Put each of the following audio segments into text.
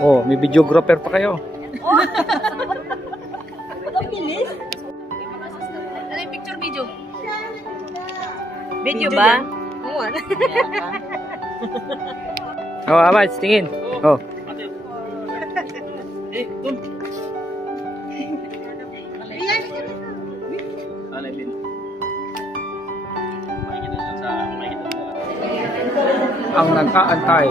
Oh, may videographer pa kayo. Ang bilis. Ano yung picture video? Video ba? Oo. Oh, Abad, tingin. Oh. Ang nag-aantay.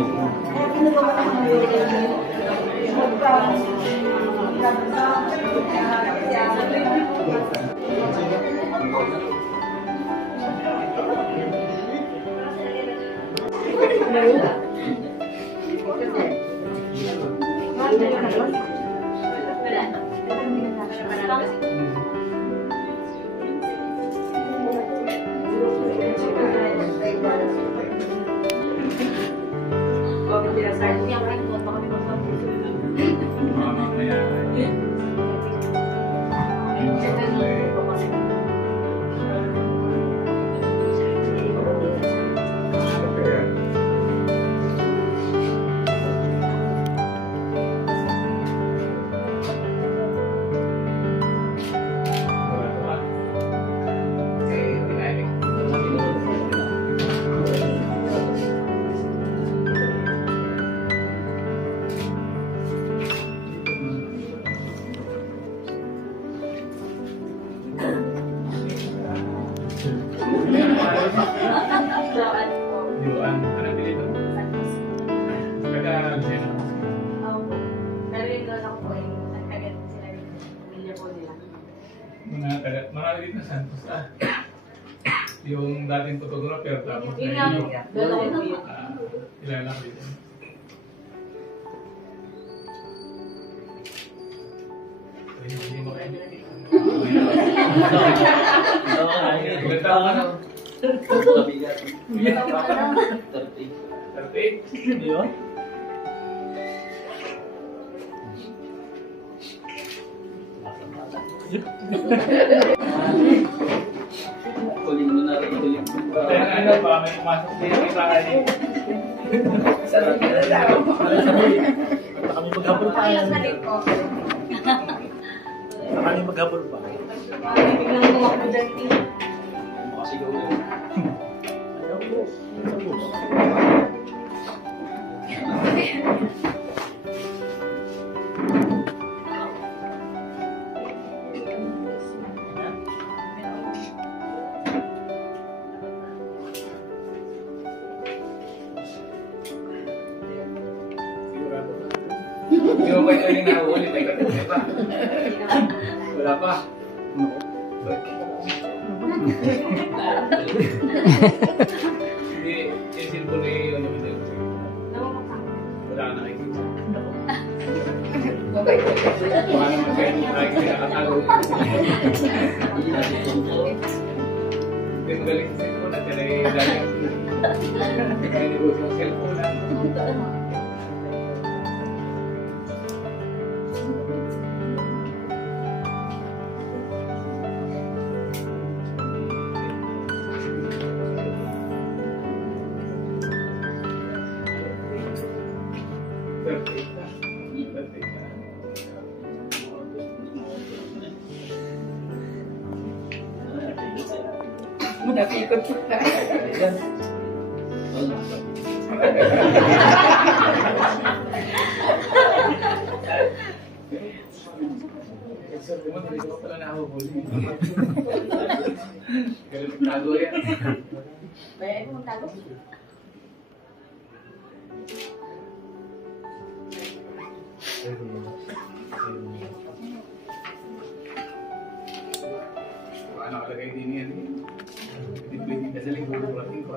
Marami na Santos yung dating photographer tapos Kilala ko dito. Hindi mo kayo. Ilan taon ka na? 38? Di ba? Kuling mo na rin, kuling mo. Kaya ano ba, may pumasok din yung iba kayo. Sarap ka na lang. Baka kami maghabol pa. Baka kami maghabol pa. Makasigaw na. Ayaw po. Hindi mo ba ito yung nahuhuli? May katuloy pa. Wala pa. Hindi, yung cellphone na yun yung video. Wala ka nakikita. Baka naman kayo nakikita nakatago. Hindi magaling sa cellphone at yan ay galing. May negosyo ng cellphone na. Nakikot na. Hindi ko pala nahuhuli. Galing tago yan. Bayan mo tago? Baka nakalagay din yan. Hindi pwede ka sa linggo. Burating ko.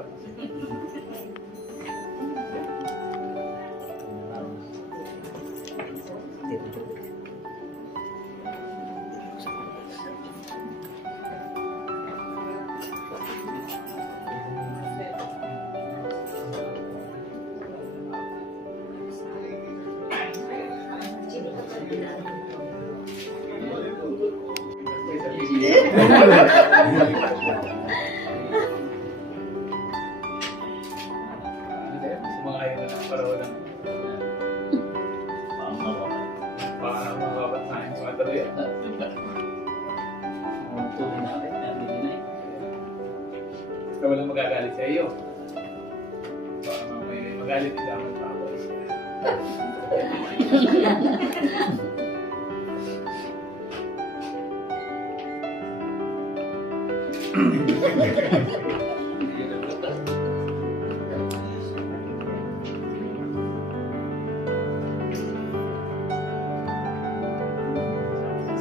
para walang para mababat sa akin sa mga tuloy. Tuloy na rin, nabili na eh. Basta walang magagalit sa iyo. Baka may magalit din dapat tapos.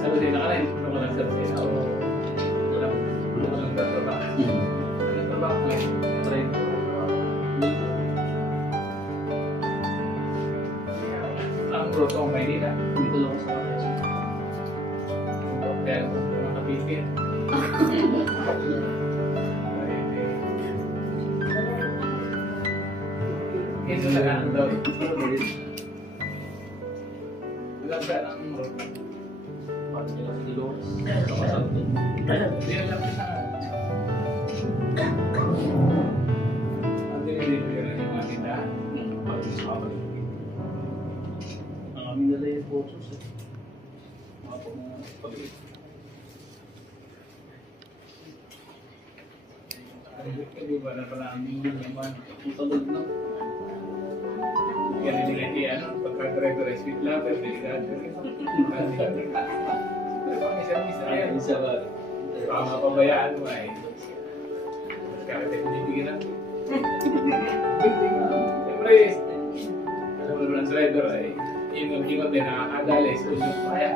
Sabi din na ka na, hindi ko lang sabi sa'yo. Walang trabaho. Anong trabaho mo eh? Try ko. Ang broto ang Maynila. Dito lang sa akin. Kaya mga kapipin. Ito na ka daw. Maganda ang broto. Parang nila sa Dolores. Nakasabot. Hindi na lang sa ang dinidelivery ng mga tindahan. Parang sa akin. Ang amin nila yung photos eh. Mga pag-ibig. Hindi ba na pala ang naman? Ang talog na. Yan nila ano, pagka-driver ay sweet lover, delikado. Pero pang isa-isa na yan. Isa ba? Baka mapabayaan mo ay. Kaya tayo binibigyan natin. Siyempre, alam mo naman ang driver ay ingot-ingot din nakakadali sa ulo. Kaya.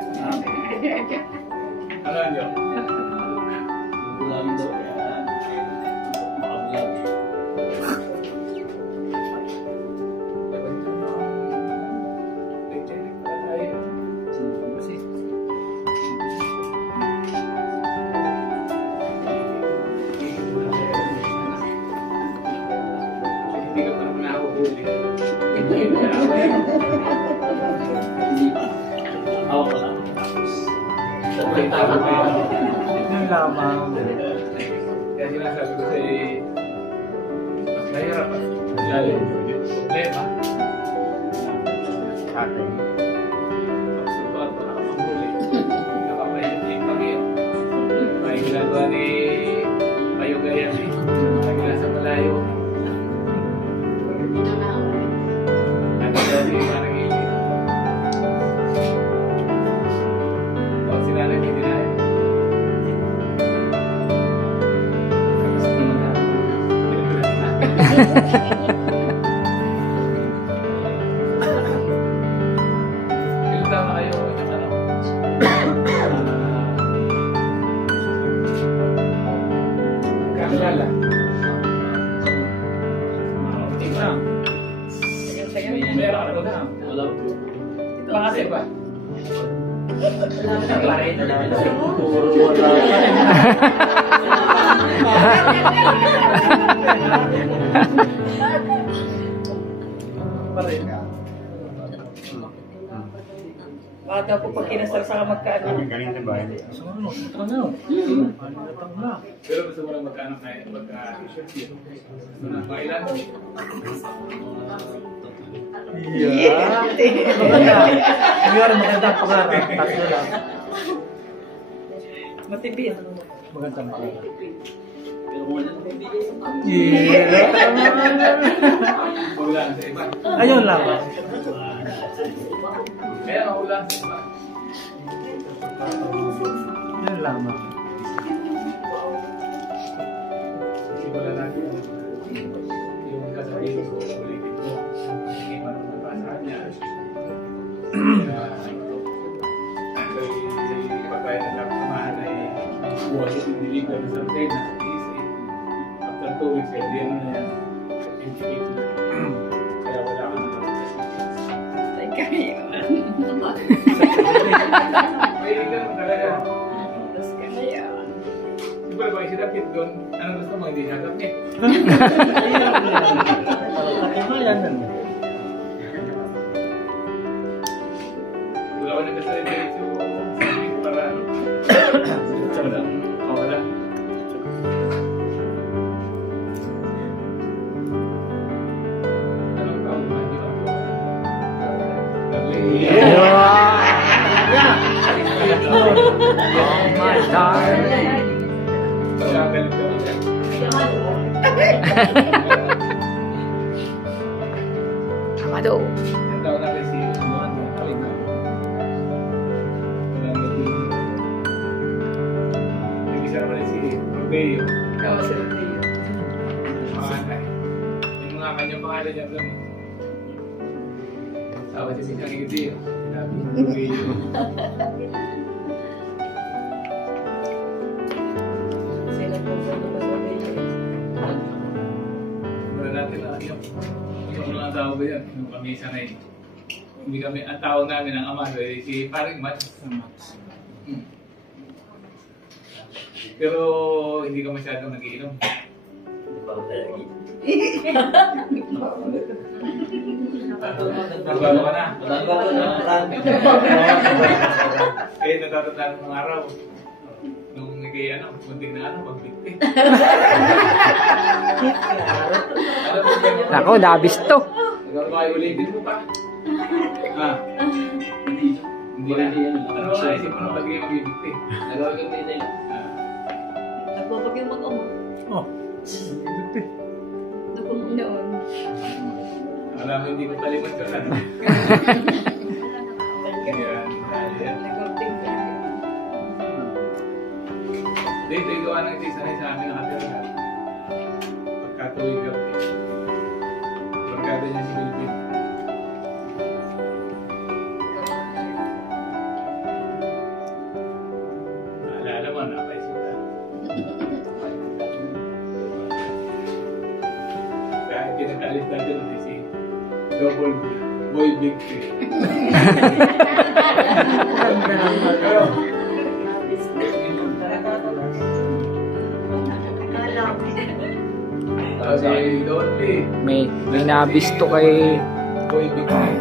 Ano yun? Bulamin daw. Makabulamin. Hindi ka pa naman nahuhuli. Hindi pa. Ako pa lang. Tapos. Okay, tama ba yan? Yun lamang. Kaya sinasabi ko sa'yo, mas mahirap at lalo yung problema. Atin. Pagsutuan pa nakapanghuli. Nakapahirap yung pangyo. May ginagawa ni Payo Gayan eh. Lagi nasa malayo. Hindi na nakawala. Ano dati parang ili. Bakit sila nagkitinahin? Ilan taon na kayo? Ano? Kakilala? Hindi ko lang. Meron ka na. Wala po. Pangasya ba? Puro wala. Baka po pag kinasal sa magkaanak. So ano? Ito na. Ano na? Pero gusto mo lang magkano kayo? Gusto na kailan? Yeah. Maganda. Maganda pangarap. Tatlo lang. Matibid. Magandang pangarap. Pero kung wala na Yeah. Ulan sa iba. Ayun lang. Kaya ulan sa iba. Yun lamang. Wala natin yung kasabihin ko ulitin mo. Hindi pa naman napasahan niya. Kaya pagkaya na lang samahan ay buwas yung deliver sa side na sa PC. After 2 weeks, hindi na yan. Intimate na. Kaya wala ka na lang. Ay, kayo. May ganun talaga. Tapos kayo. Di ba pag sinapit doon, anong gusto mo? Hindi sinapit. Katimayan na. Wala ko nagkasalita ito para ano. Walang kawala. Anong tawag mo? Di ba? Oh my darling. Pagkagalit ka ulit. Amado. Ang tawag natin si Amado. Walang naging. Nag-isa naman si Robeo. Oo, sir. Leo. Pangalan. Yung mga kanyang pangalan niya doon. Tawag si Sisang Igdi. Sinabi, Robeo. Sila po sa labas ng Leo. Mula natin na yung mga tawag yan. Nung kami sanay. Hindi kami, ang tawag namin ang Amado ay si Paring Mats. Pero hindi ka masyadong nagiinom. Nagbago ka na. Eh, natatandaan ng araw. Nung nagay munting na magbigti. Alam mo ba? Nako, nabisto. Nagkakaroon ulitin mo pa. Ha? Hindi na. Ano ba naisip mo nung pag kayo magbibigti? Nagawin ka nila. Nagpapag yung mag-ama. Oh. Noon. Alam mo, hindi ko talimod ka na. Yan. Nag-outing ka. Dito, ikaw ang nagsisanay sa amin nakatira. Pagkatuwing gabi. Barkada niya si Bilbil. Naalala mo, napaisipan. Kahit pinakalis natin ulit si Double Boy Big Tree. Pero, si Dolly. May nabisto kay... Boy Big Tree.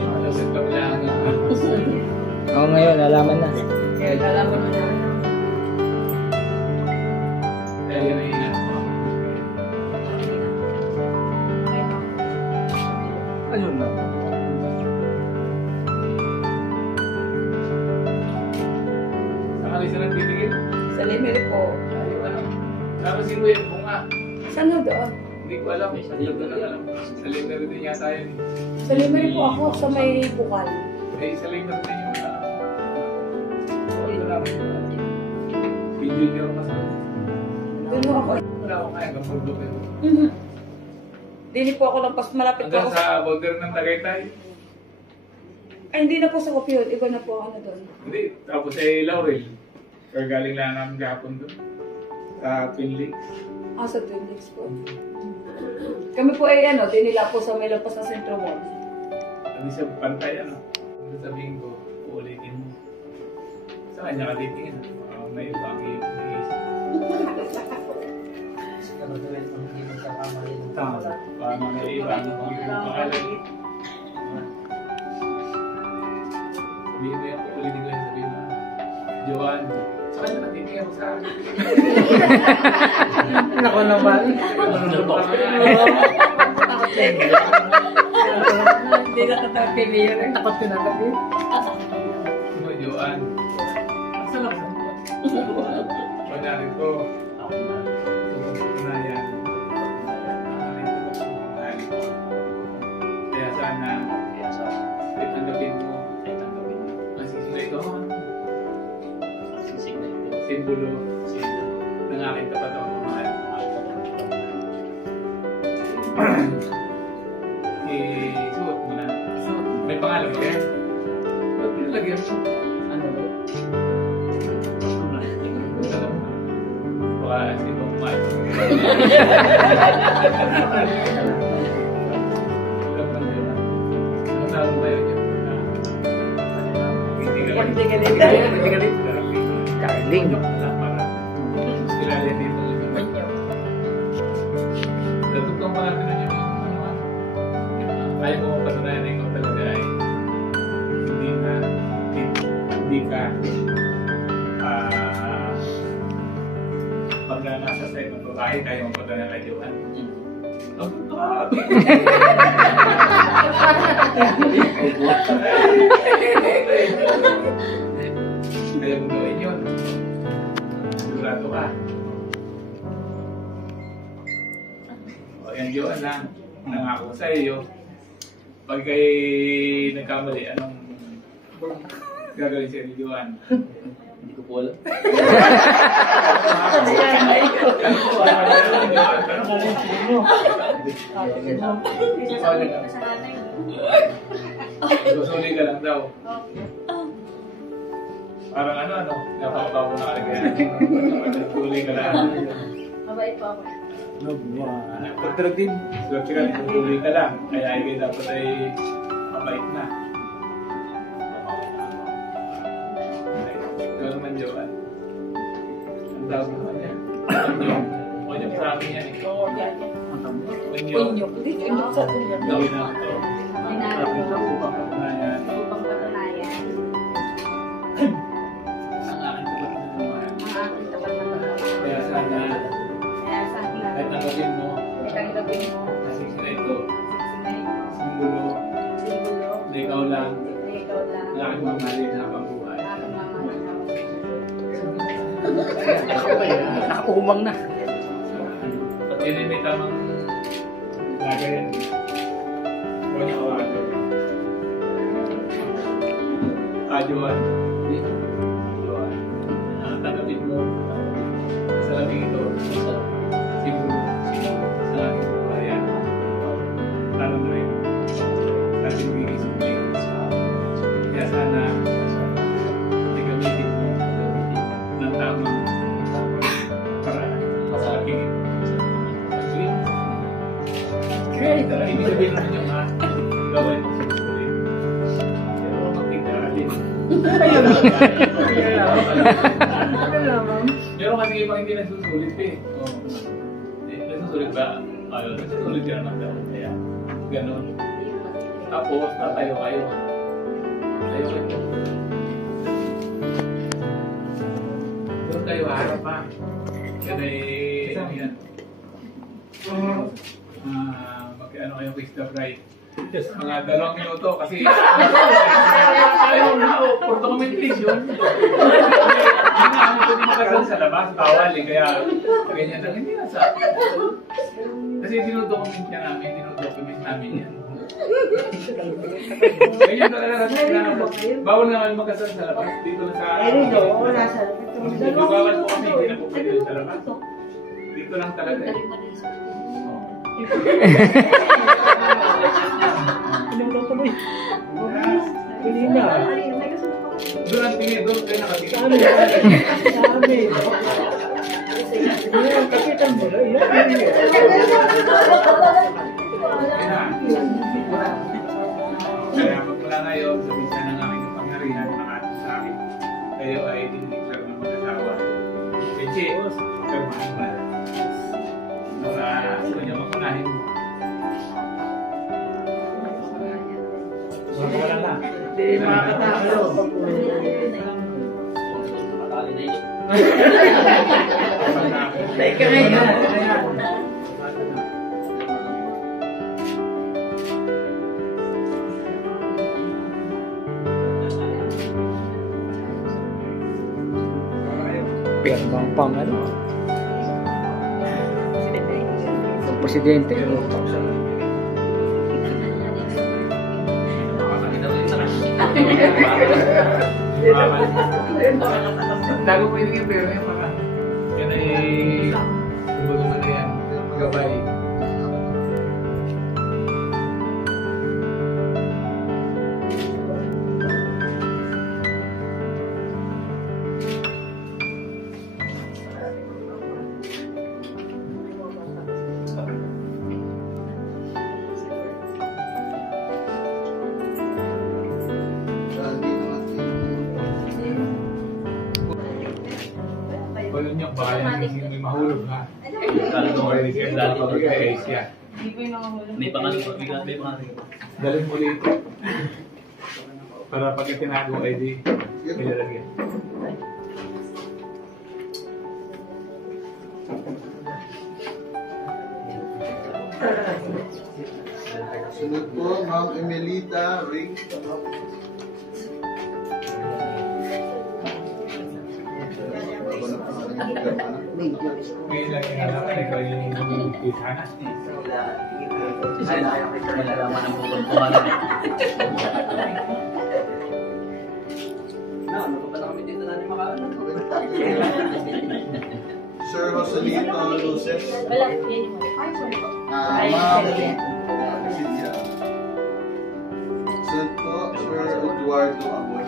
Alasad kami lang. Oo, ngayon, nalaman na. Kaya nalaman mo na. Kaya yun ay ingat mo. Ayun na. Saan ka lang titigil? Sa Limeri po. Ayaw ano. Tapos si Luya, kung nga. Saan na doon? Hindi ko alam. Sa libre lang alam. Sa libre din yata yun. Sa Limeri po ako sa may bukal. Eh, sa libre din yung wala lang. Video niyo ako masama. Doon ako. Wala akong kaya hanggang Purdo. Dili po ako lang pas malapit po Hanggang ako. sa border ng Tagaytay. Ay, hindi na po sa Copiod. Iba na po ano doon. Hindi. Tapos ay Laurel. Pero galing lang namin kahapon doon. Sa Twin Lakes. Ah, sa Twin Lakes po. Kami po ay ano, dinila po sa may lampas na Centro Mall. Hindi sa pantay ano. Sabihin ko, uulitin mo. Sa kanya ka titingin. May ibang i-isip. Tama. Paano na ibang pangalan. Sabihin mo yan, uulitin ko yan. Sabihin mo, Joanne. Sa kanya ka titingin mo sa akin. Nako naman. Hindi na tatapin niya rin. Takot tinatabi. Mo, Joanne. Saan ako? Pagdarin ko. Na yan. Kaya sana, tanggapin mo. Masisinay ko. Simbolo. Ng aking kapatang mahal. Isuot mo na. May pangalan mo kaya? Ba't pinalagyan mo? Ano ba? Baka si Bong Mat. Ano tawag mo tayo dyan? Tingalit. Darling. Kilala dito. Natutong pa natin na yung ayaw mo mapatunayan na ikaw talaga ay hindi ka pag nasa set ng babae tayo mapatunayan kay Johan. Ang Joan lang. Nangako sa iyo. Pag kayo nagkamali, anong gagawin siya ni Joan? Hindi ko po alam. Susuli ka lang daw. Parang ano, napakabaw na kalagayan. Susuli ka lang. Mabait po ako. Pagtragin, swerte ka rin, susuli ka lang. Kaya ikaw dapat ay mabait na. Ito naman, Joan. Ang tawag naman yan. Onyok sa amin yan. Onyok. Gawin na ito. Upang patunayan. Upang patunayan. Ang aking tapat na naman. Ang aking tapat na patunayan. Kaya sana, Kaya sa akin kahit tanggapin mo, itanggapin mo. kasi sila ito, Sinay mo. simbolo, Simbolo. na ikaw lang, Na ikaw lang. na aking mamahalin habang buhay. Aking mamahalin ako. Nakaumang na. At yun ay may tamang lagayan. Huwag niya kawakan. Joan. Joan. Tanggapin mo sa labing ito. Simbolo. Sa aking buhayan. Lalo na rin. Ating bigay sumuli. Kaya sana gamitin mo ng tamang paraan sa aking ito. Great! Ibig sabihin naman yung gawin mo sa sumuli. Pero magtigara din. Pero kasi ibang hindi nagsusulit eh. Nagsusulit ba? Ayun, nagsusulit ka naman daw. Kaya, ganun. Tapos, tatayo kayo. Tayo kayo. Doon tayo harap pa. Yan ay, ano yan? Mag-ano kayo with the bride. Mga 2 minuto kasi ayaw na for documentation. Ano ito di makasal sa labas, bawal eh. Kaya ganyan lang, hindi nasa. Kasi dinodocument niya namin, dinodocument namin yan. Ganyan talaga bawal naman magkasal sa labas. Dito na sa... Dito bawal po kami, hindi na po pwede sa labas. Dito lang talaga eh. Doon ang tingin, doon kayo nakatingin. Kaya magmula ngayon, sa bisa ng aming kapangyarihan, nakatong sa akin, kayo ay diniglar ng mag-asawa. Peche, permahan ba? Para sa kanya makunahin mo. Wala na. Hindi makakatalo. Teka ngayon. Pirmang pang ano. Presidente. Tago po yung pero yung mga yan ay siguro man na yan magabay. Wala niyo, baka yung may mahulog ha. Already siya, dahil siya. May pangalan po, may pangalan po. Dalhin mo dito. Para pag itinago ay di ilalagyan. Sunod po, Ma'am Emelita Ring. Ano na pangalan niyo? Ngayon lang yung halaman, ikaw yung kitana. Malalaman ang pupuntuhan. Ano pa pala kami dito natin makaano? Sir Joselito Luces. Wala, yan yung Ma'am. Sunod po, Sir Eduardo Aboy.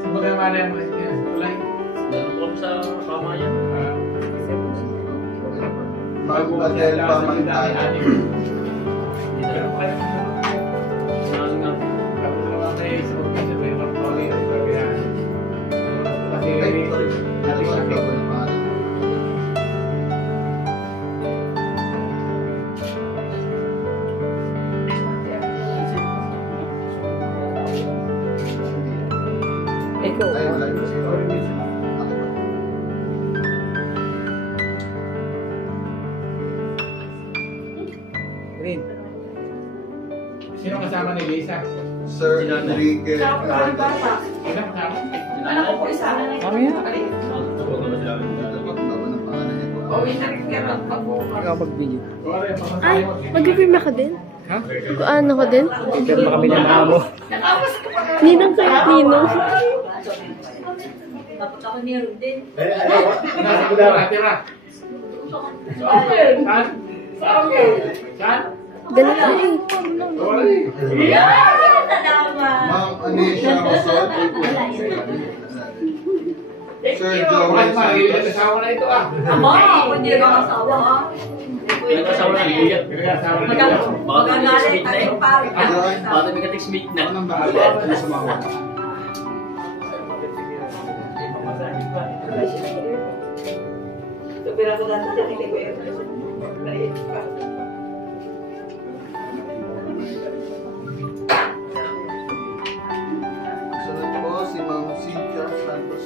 Sumagay malay mo kasi kulay. Meron ko sa kama yan. Ma'am Adel Pamantana. Pero kaya mo Saan nga? tapos naman kayo sa pagkasa ba yung magpawin at kagayaan. Kasi Ano ba ang bago na pangalan? Ikaw. Ay, wala yung sino. Green. sino kasama ni Lisa? Sir Enrique Carlos. Sino kasama? Ano po isa? Mamaya. Bago ng pangalan niya po. Ikaw mag-video. Ay, mag-firma ka din? Ha? Ano ka din? Pero kami na maamo. Ninong kayo, Ninong. Dapat ako ni Rudin. Nasa ko daw, tira. Saan? Saan? Ganun ka eh. Tadama! Ma'am Anisha Rosol. Sir Joel Mas marili, Santos. kasama na ito ah. Ama! Ako hindi ka kasawa ha? Nagkasawa na liyat. Kasama na ito. Magagalit tayo pare. Bata may ka-text-mate na. Anong bahala? Ano sa mga wala? Pero ako dati dyan, hindi ko yun. Sunod po si Ma'am Cynthia Santos.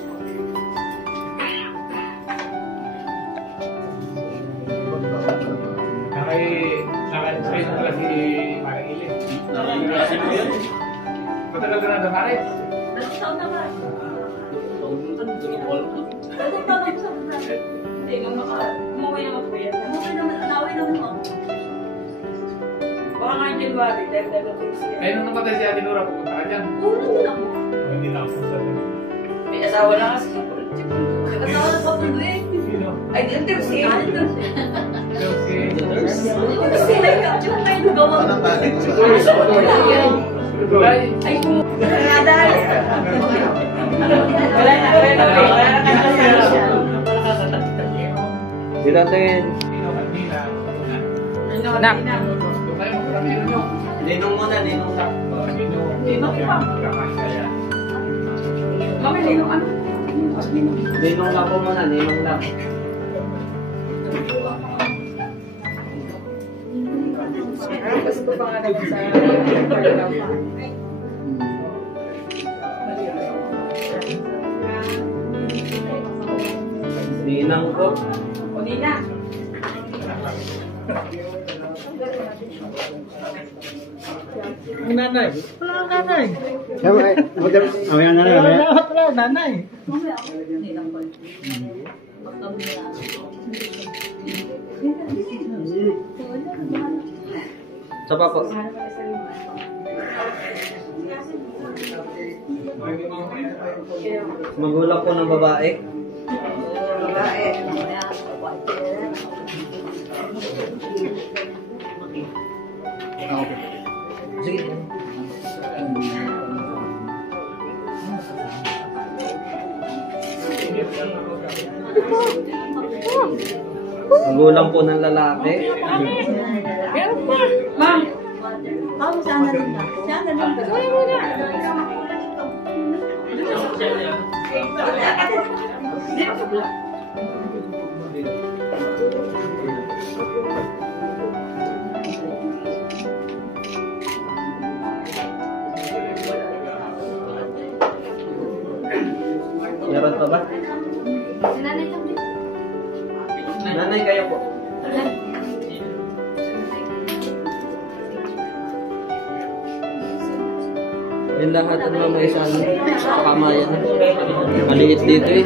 Nakay pala si Maring Ilin. Nakakasi mo yun. Matagal ka na na Maring? Dalang taon na ba? Dalang taon sa mga. Hindi, nung umuwi naman po yan. Umuwi naman, anawin naman ako. Baka nga yung January, dahil dalawa siya. Eh, nung namatay si Ate Nora, pupunta ka dyan. Oo, naman ako. Hindi na ako sa May asawa na kasi. Nakasawa na pa tuloy eh. Sino? Ay, dito siya. Sila yung may gawa. Anong tali ko sa Tulay. Ay, kumadahan. Wala na, wala na. Wala na kasi siya. Dito natin. Sino? Kanina. Nak. Doon kayo magkamero nyo. Ninong muna, ninong sa. Ninong pa. Kakasaya. Mami, ninong ano? Ninong lang po muna, ninong lang. Gusto pa nga naman sa Ninang po. O, Nina. Ang nanay. Wala ang nanay. Mamaya na lang. Mamaya. Wala ang nanay. Sa pa po. Magulang po ng babae. Babae. Sige. Magulang po ng lalaki. Ma'am. Ako sana rin na. Sana rin na. Gawin mo na. Nanay kayo po. Yung lahat ng mga isang kamayan. Maliit dito eh.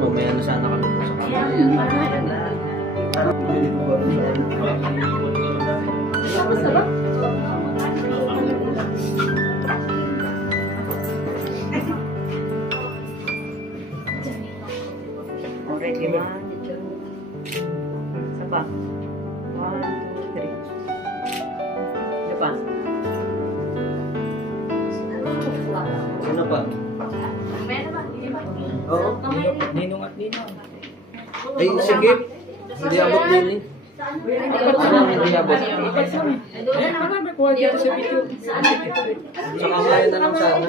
Mamaya na sana kami sa kamayan. Already man. Saba. 1, 2, 3. Diba? Ano pa? Oo. Ninong at ninong. Ay, sige. Hindi abot din eh. Ano hindi abot? May kuha dito sa video. Sa kamayan na lang sana.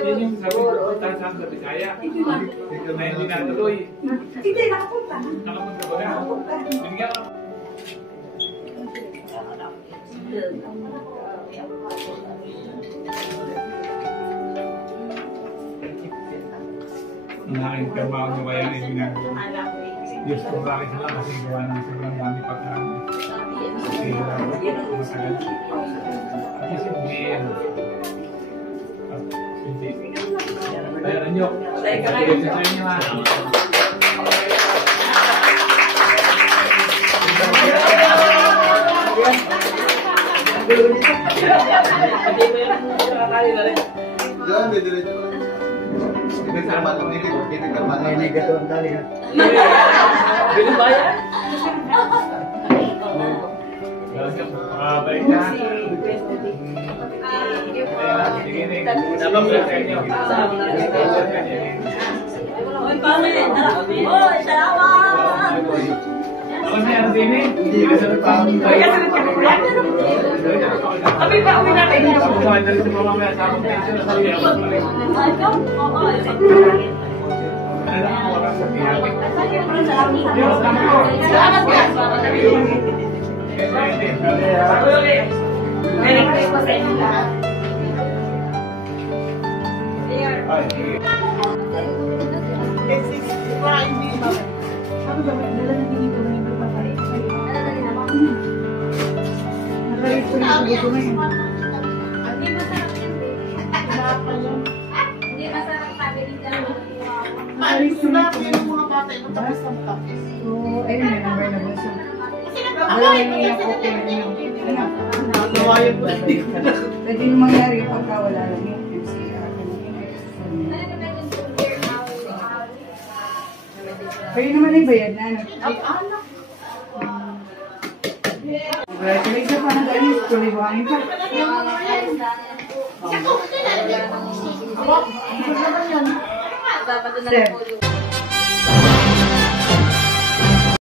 Yun yung sabi ko, saan sa Bisaya. Dito na hindi natuloy. Hindi, nakapunta. Nakapunta ba na? Binigyan ka. Ang aking trabaho na bayan ay ginagawa. Diyos ko bakit lang kasi gawa ng sobrang dami pagkain. Kasi matagal. Kasi hindi yan. Hindi. Bayaran nyo. Sige sa inyo ha. Diyan, didiretso lang. Hindi ka naman, hindi ka naman. Hindi ka doon dali ka. Bili ba yan? Balik na. Sige na. Dapat mo sa inyo. Oy, salamat! Ako na yan din eh. Hindi ka sa pang. Abi ba, uwi na kayo. Ako sa dali sa mamamaya sa akong pension. Sabi ako balik. Ano lang ako oras sa tiyapik. Salamat ka. Merry Christmas sa inyo lahat. Ay, sige. Pwede yung mangyari pagka wala lang yung MCR. Pwede naman ay bayad na. Congratulations pa na dahil. Tuloy buhangin pa. Sir.